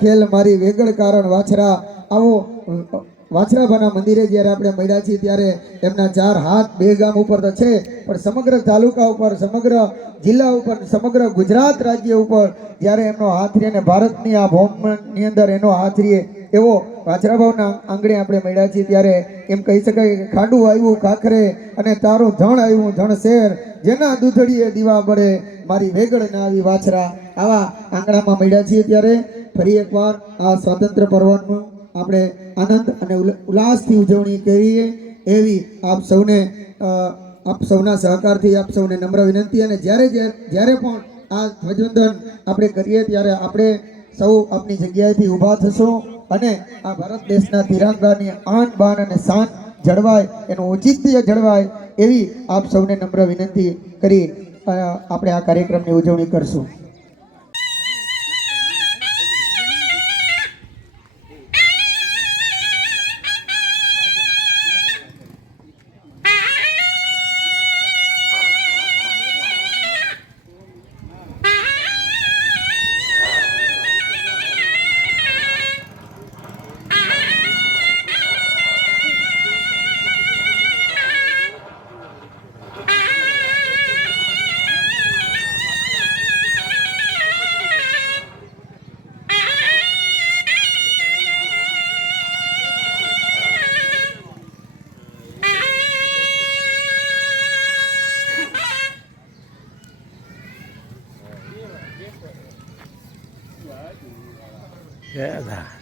ખેલ મારી વેગળ કારણ વાછરા આવો વાછરાભાના મંદિરે જ્યારે આપણે મળ્યા છીએ ત્યારે એમના 4 હાથ 2 ગામ ઉપર તો છે, પણ સમગ્ર તાલુકા ઉપર, સમગ્ર જિલ્લા ઉપર, સમગ્ર ગુજરાત રાજ્ય ઉપર જ્યારે એમનો હાથ રહે અને ભારતની આ ભૌમની અંદર એનો હાથ રહે એવો વાછરાભાવના આંગણે આપણે મળ્યા છીએ ત્યારે એમ કહી શકાય કે ખાંડું આવ્યું ખાખરે અને તારું ધણ આવ્યું ધણ શેર, જેના દૂધડીએ દીવા બળે મારી વેગળ ના આવી વાછરા, આવા આંગણામાં મળ્યા છીએ ત્યારે ફરી એકવાર આ સ્વાતંત્ર્ય પર્વનું આપણે આનંદ અને ઉલ્લાસથી ઉજવણી કરીએ એવી આપ સૌના સહકારથી આપ સૌને નમ્ર વિનંતી। અને જ્યારે પણ આ ધ્વજવંદન આપણે કરીએ ત્યારે આપણે સૌ આપની જગ્યાએથી ઊભા થશો અને આ ભારત દેશના તિરંગાની આન બાન અને શાન જળવાય, એનું ઔચિત્ય જળવાય એવી આપ સૌને નમ્ર વિનંતી કરી આપણે આ કાર્યક્રમની ઉજવણી કરશું। Yeah.